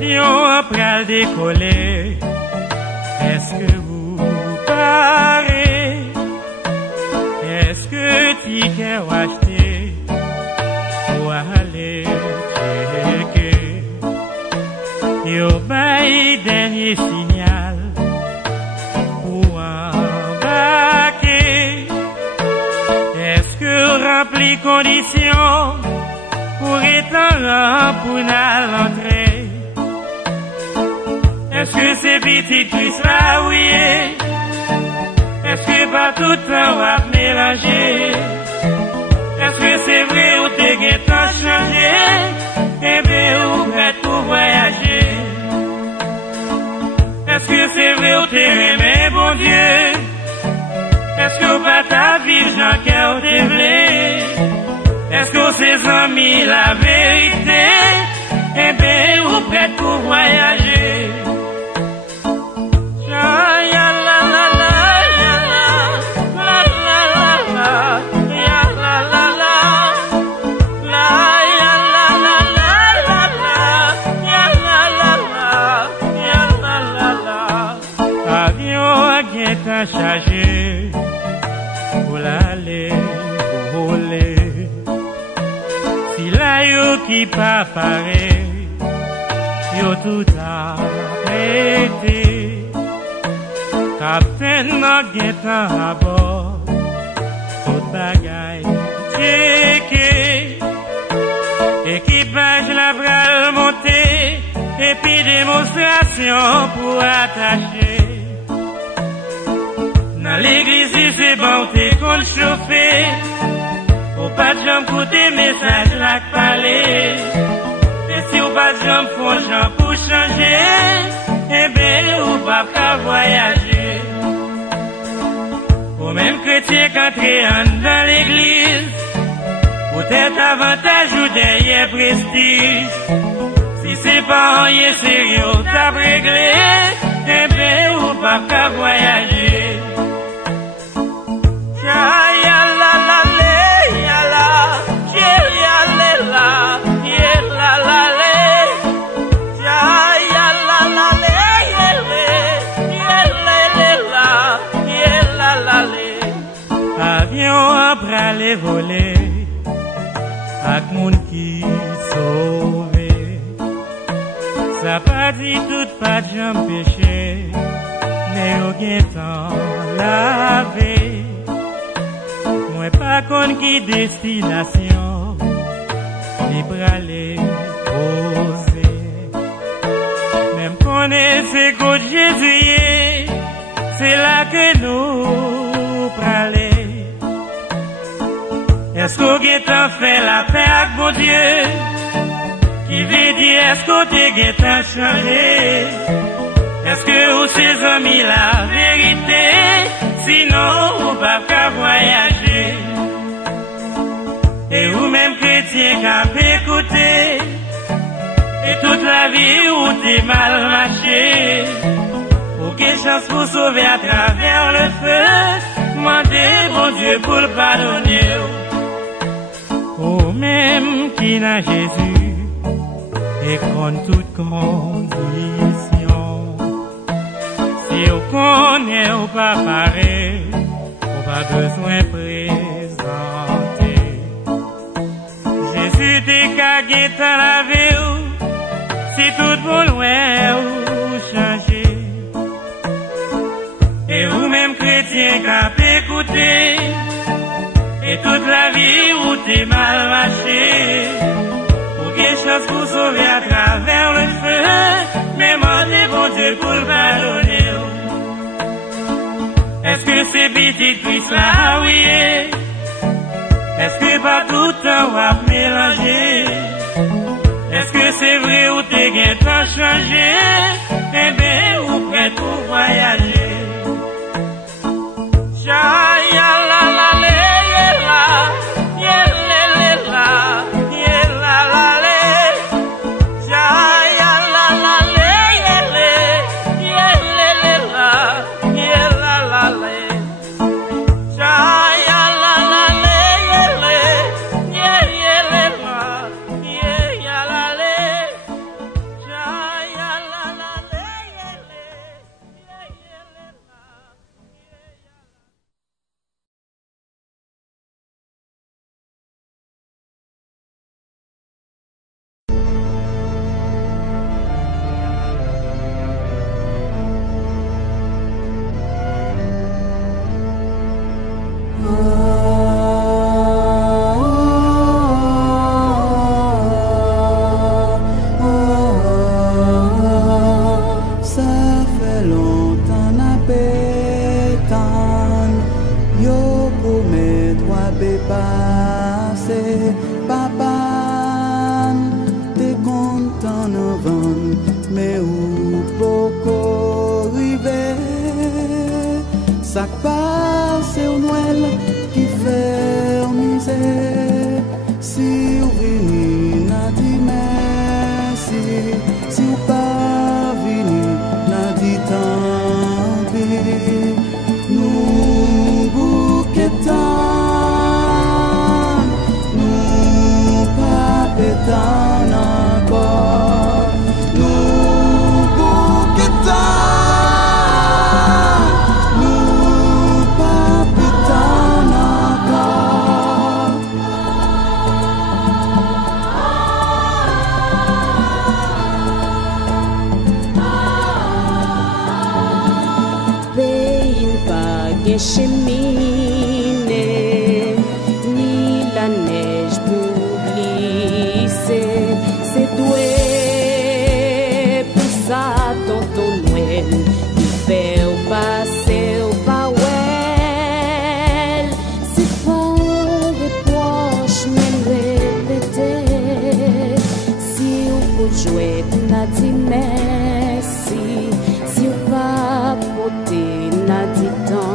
Avion pral décoller, est-ce que vous parez? Est-ce que ticket ou acheté pour aller checker? Yo bay dernier signal pour embarquer. Est-ce que rempli conditions pour étendre pour l'entrée? Est-ce que c'est petit cuisse là, oui? Est-ce que pas tout le temps va mélanger? Est-ce que c'est vrai ou t'es guettant changé? Eh bien, ou prêt pour voyager? Est-ce que c'est vrai ou t'es aimé, bon Dieu? Est-ce que pas ta vie, Jean cœur t'es blé? Est-ce que c'est amis la vérité? Eh bien, ou prêt pour voyager? Chargé pour l'aller voler. Si la yo qui pas pareil, yo tout arrêté. Capitaine n'a guettant à bord, tout bagaille checké. Équipage la bras monté, et puis démonstration pour attacher. Dans l'église, c'est bon, t'es qu'on le chauffer. Au pas de jambes, côté message, la parler. Et si au pas de jambes, font gens pour changer, eh ben, ou pas qu'à voyager. Au même chrétien qu'entrer dans l'église, peut-être avantage ou derrière prestige. Si c'est pas rien sérieux, t'as réglé, eh ben, ou pas qu'à voyager. Avion après aller voler, ak moun qui sauvé. Ça pas dit tout pas de jambes péché, mais au gain temps lavé. Moi pas con qui destination, libre aller poser. Même connaissez que Jésus, c'est là que nous praler. Est-ce qu'on guettant fait la paix avec mon Dieu? Qui veut dire est-ce qu'on te guettant changé? Est-ce que vous ses amis la vérité? Sinon, on va pas voyager. Et vous-même chrétien qu'à écouter, et toute la vie où t'es mal marché, aucune chance pour sauver à travers le feu, demandez bon Dieu pour le pardonner. Ou même qui n'a Jésus, et qu'on toute condition. Si on connaît ou pas pareil, on pas besoin présenter. Jésus décagé dans la vie, si tout bon loin ou changer. Et vous-même chrétien qu'à écouter, et toute la vie où t'es mal marché, aucune chance pour sauver à travers le feu, mais demandez bon Dieu pour le pardonner. Est-ce que c'est petit Christ là, oui? Est-ce que pas tout le temps va mélanger? Est-ce que c'est vrai ou t'es gain temps changé? Eh bien, ou prêt pour voyager? gen cheminée, ni la neige pour glisser. C'est doué pour ça, tonton Noël, qui fait au passé au pas well. C'est pas des proches, même répéter. Si on peut jouer, n'a dit merci. Si on va porter, n'a dit tant.